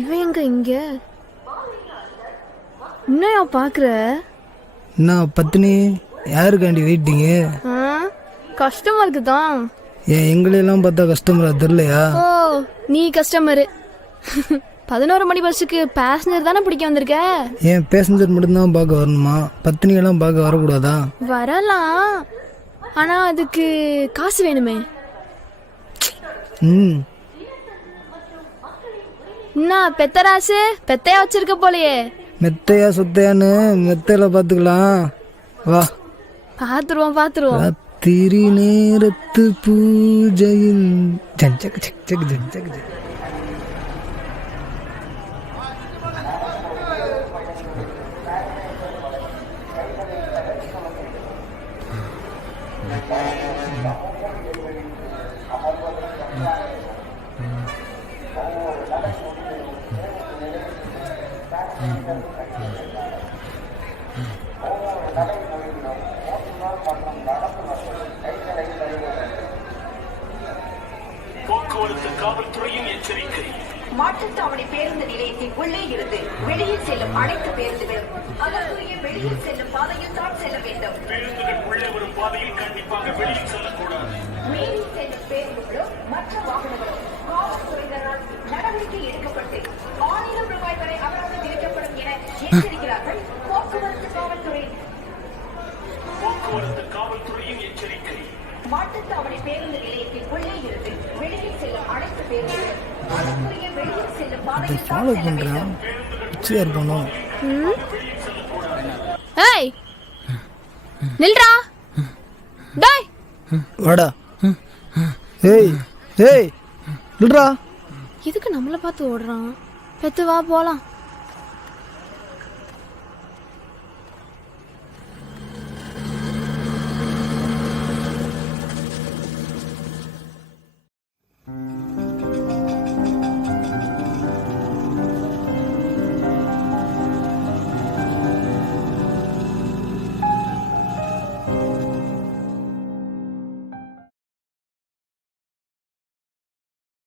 இவன் எங்க இங்க இன்னும் பாக்குற? என்ன பத்தினி? யாருக்காண்டி வெயிட்டிங்கு? கஸ்டமருக்கு தான். ஏன் எங்களையெல்லாம் பார்த்தா கஸ்டமரா தெரியலையா? ஓ நீ கஸ்டமரு. 11 மணி பஸ்ஸுக்கு பேசஞ்சர் தானே பிடிக்க வந்திருக்க? ஏன் பேசஞ்சர் மட்டும்தான் பார்க்க வரணுமா? பத்தினியெல்லாம் பார்க்க வரக்கூடாதா? வரலாம், ஆனா அதுக்கு காசு வேணுமே. என்ன பெத்தராசு பெத்தையா வச்சிருக்க போலயே. மெத்தையா சொத்தையான்னு மெத்தையில பாத்துக்கலாம் வா. பாத்துருவோம். ராத்திரி நேரத்து பூஜையில் ஜஞ்சக் ஜக் ஜக் ஜக் ஜக். போக்குவரத்து காவல்துறையின் எச்சரிக்கை. மாட்டுத்தாவணி பேருந்து நிலையத்தின் உள்ளே இருந்து வெளியில் செல்லும் அனைத்து பேருந்துகளும் அதற்குரிய வெளியில் செல்லும் பாதையில் தான் செல்ல வேண்டும். பேருந்துகள் உள்ளே வரும் பாதையில் கண்டிப்பாக வெளியில் செல்லக்கூடாது. மீறி செல்லும் பேருந்துகளோ மற்ற வாகனங்களோ காவல்துறையினரால் நடவடிக்கை எடுக்கப்பட்டு 1000 ரூபாய் வரை அபராதம் விதிக்கப்படும் என எச்சரிக்கிறார்கள் போக்குவரத்து காவல்துறை. போக்குவரத்து காவல்துறையின் எச்சரிக்கை. மாட்டுத்தாவணி பேருந்து நிலையத்தின் உள்ளே இருந்து வெளியில் செல்லும் அனைத்து பேருந்துகளும் அதற்குரிய வெளியில் செல்லும் பாதையில் தான் செல்ல வேண்டும். பிச்சையார் போனோம். ஏய் நில்றா. டேய் வாடா. ஏய் ஏய் நில்றா. எதுக்கு நம்மள பார்த்து ஓடுறான்? பெத்து வா போலாம்.